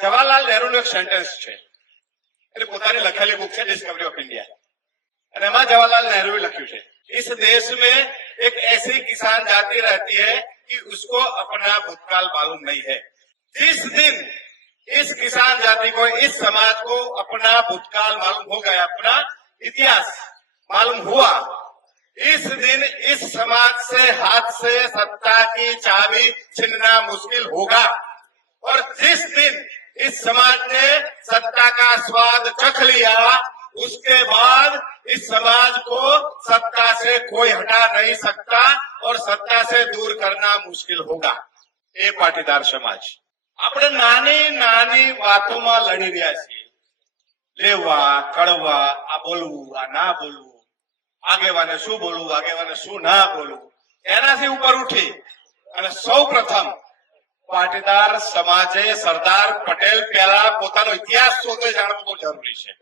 જવાહરલાલ નહેરુનું એક સેન્ટેન્સ છે, એટલે પોતાની લખેલી બુક છે ડિસ્કવરી ઓફ ઇન્ડિયા, અને એમાં જवाहरलाल नेहरू લખ્યું છે, इस देश में एक ऐसी किसान जाति रहती है कि उसको अपना भूतकाल मालूम नहीं है। जिस दिन इस किसान जाति को, इस समाज को अपना भूतकाल मालूम हो गया, अपना इतिहास मालूम हुआ, इस दिन इस समाज से हाथ से सत्ता की चाबी छीनना मुश्किल होगा। और जिस दिन इस समाज ने सत्ता का स्वाद चख लिया, उसके बाद इस समाज को सत्ता से कोई हटा नहीं सकता और सत्ता से दूर करना मुश्किल होगा। ये पाटीदार समाज આપણે નાની નાની વાતોમાં લડી રહ્યા છીએ, લેવા કડવા, આ બોલવું આ ના બોલવું, આગેવાને શું બોલવું આગેવાને શું ના બોલવું, એનાથી ઉપર ઉઠી અને સૌ પ્રથમ પાટીદાર સમાજે સરદાર પટેલ પહેલા પોતાનો ઇતિહાસ શોધે જાણવું બહુ જરૂરી છે।